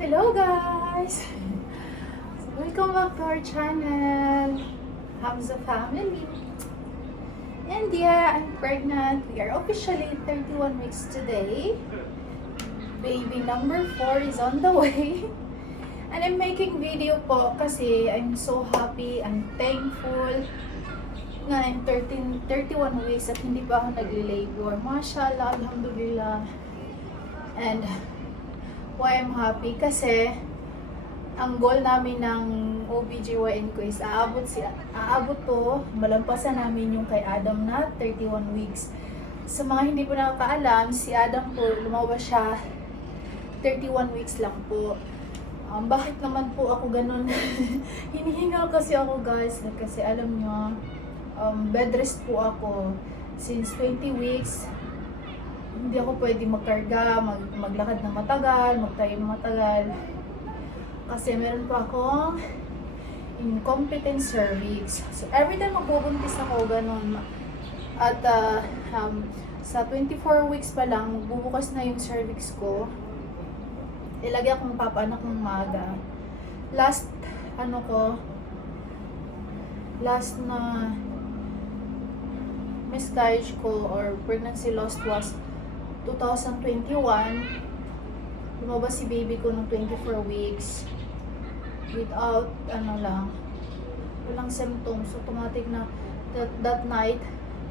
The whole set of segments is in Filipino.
Hello guys! Welcome back to our channel, Hamza Family. And yeah, I'm pregnant. We are officially 31 weeks today. Baby number 4 is on the way. And I'm making video po kasi I'm so happy, I'm thankful na I'm 31 weeks at hindi pa ako nagli-labor. Mashallah, alhamdulillah. And why I'm happy? Kasi ang goal namin ng OBGYN ko is aabot to, malampasan namin yung kay Adam na 31 weeks. Sa mga hindi po nakakaalam, si Adam po, lumabas siya 31 weeks lang po. Bakit naman po ako ganun? Hinihingal kasi ako guys, kasi alam nyo, bed rest po ako since 20 weeks. Hindi ako pwede magkarga, maglakad ng matagal, magtayo ng matagal. Kasi meron pa akong incompetent cervix. So, every time magbubuntis ako, ganun. At sa 24 weeks pa lang, bubukas na yung cervix ko. Ilagay akong papaanak ng maga. Last na miscarriage ko or pregnancy loss was 2021. Lumabas si baby ko ng 24 weeks without walang symptoms. Automatic na that night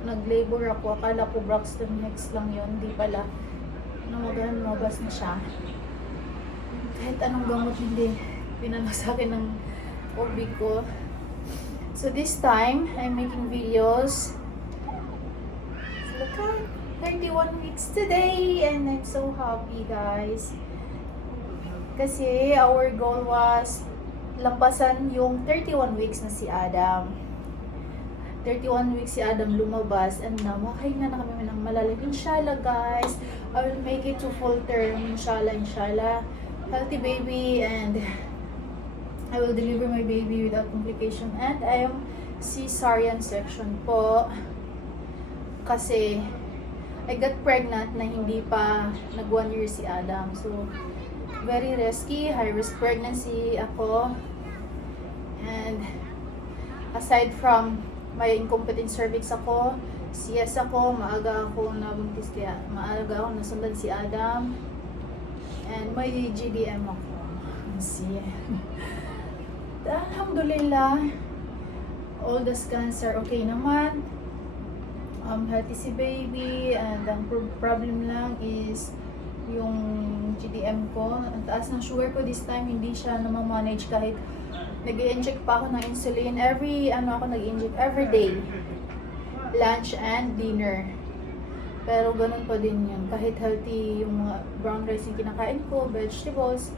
nag-labor ako. Akala ko Braxton Hicks lang yun, hindi pala. Lumabas na siya. Kahit anong gamot hindi pinano sa akin ng OB ko. So this time I'm making videos. Look at 31 weeks today and I'm so happy guys. Kasi our goal was lampasan yung 31 weeks na si Adam. 31 weeks si Adam lumabas and namakay na kami ng malalim. Inshallah guys, I will make it to full term. Inshallah. Healthy baby and I will deliver my baby without complication and I am cesarean section po. Kasi I got pregnant na hindi pa nag 1 year si Adam. So, very risky, high risk pregnancy ako. And aside from my incompetent cervix ako, CS ako, maaga ako nabuntis kaya maaga ako nasundan si Adam. And may GDM ako. See. Alhamdulillah, all the scans are okay naman. Healthy si baby and ang problem lang is yung GDM ko. Ang taas ng sugar ko this time, hindi siya namamanage kahit nag-i-inject pa ako ng insulin. Ako nag-i-inject every day. Lunch and dinner. Pero ganun pa din yun. Kahit healthy yung mga brown rice yung kinakain ko, vegetables,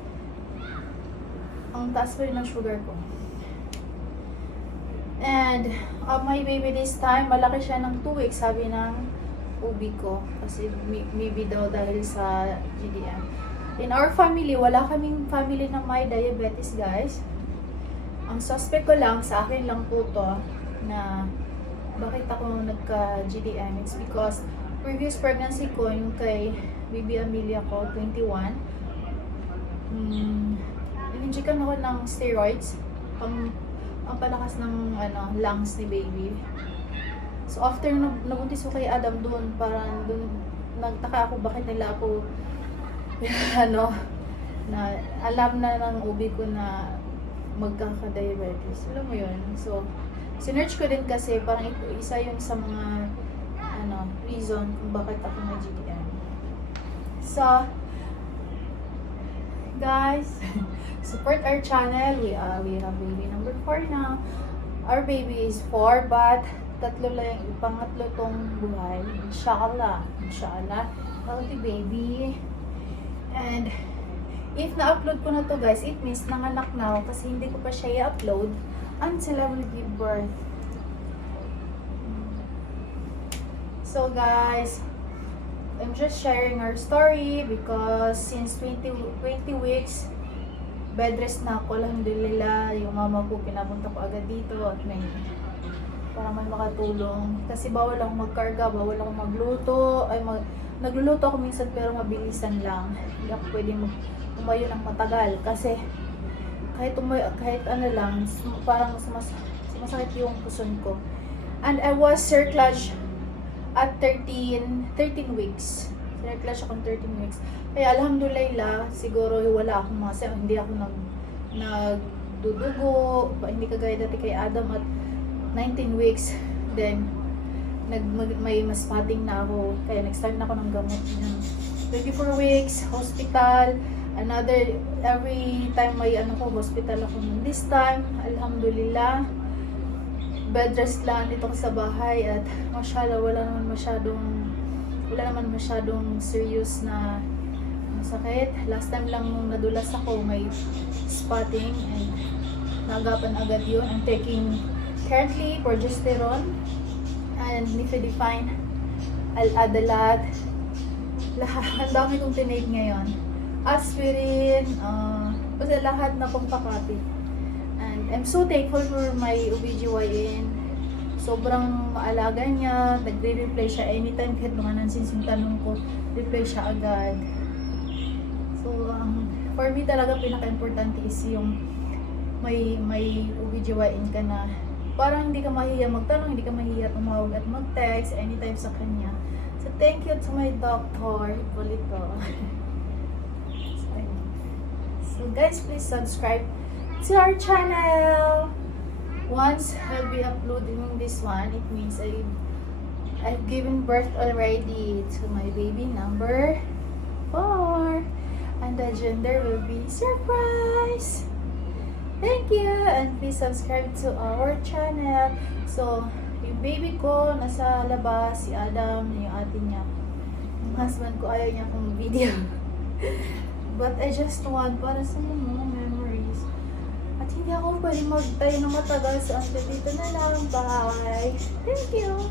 ang taas pa rin ng sugar ko. And my baby this time, malaki siya ng 2 weeks, sabi ng OB ko. Kasi maybe daw dahil sa GDM. In our family, wala kaming family na may diabetes guys. Ang suspect ko lang, sa akin lang po to, na bakit ako nagka-GDM. It's because previous pregnancy ko, yung kay baby Amelia ko, 21. Ininjikan ako ng steroids, ang palakas ng lungs ni baby. So after nabuntis ko kay Adam doon, parang doon nagtaka ako bakit nila ako na alam na ng OB ko na magkaka-diabetes. Alam mo yun? So sinearch ko din kasi parang ito isa yun sa mga reason kung bakit ako may GDM. So guys, support our channel. We have baby number 4 now. Our baby is 4 but pangatlo tong buhay. Inshallah. Healthy baby. And if na-upload ko na to guys, it means nanganak na ako kasi hindi ko pa siya i-upload until I will give birth. So guys, I'm just sharing our story because since 20 weeks, bed rest na ako, alhamdulillah. Yung mama ko, pinapunta ko agad dito at para may makatulong. Kasi bawal akong magkarga, bawal akong magluto, nagluluto ako minsan pero mabilisan lang. Hindi ako pwedeng tumayo ng matagal kasi kahit ano lang, parang sumasakit yung puson ko. And I was surcharged at 13 weeks. Surcharged akong 13 weeks. Kaya alhamdulillah, siguro wala akong hindi ako nagdudugo, hindi kagaya dati kay Adam at 19 weeks. Then, may mas spotting na ako. Kaya nag-start na ako ng gamot. 24 weeks, hospital, every time may hospital ako. This time, alhamdulillah, bed rest lang dito ko sa bahay at mashallah, wala naman masyadong serious na sakit. Last time lang nung nadulas ako, may spotting and naagapan agad yun. I'm taking currently progesterone and nifedipine, Adalat, lahat, ang dami kong tinake ngayon. Aspirin, basta lahat na pampakati. And I'm so thankful for my OBGYN. Sobrang maalaga niya, nagre-reply siya anytime kahit mga nansinsing tanong ko, reply siya agad. So, for me talaga pinaka-importante is yung may OBGYN ka na parang hindi ka mahiya magtanong, hindi ka mahiya tumawag at mag-text anytime sa kanya. So, thank you to my doctor, Hipolito. So, guys, please subscribe to our channel. Once I'll be uploading this one, it means I've given birth already to my baby number 4. And the gender will be surprise. Thank you, and please subscribe to our channel. So, yung baby ko nasa labas, si Adam, yung ate niya. Yung husband ko ayaw niya kong video. But I just want para sa mga memories. At hindi ako pwede magtayo ng matagal, so until dito na lang. Bye! Thank you!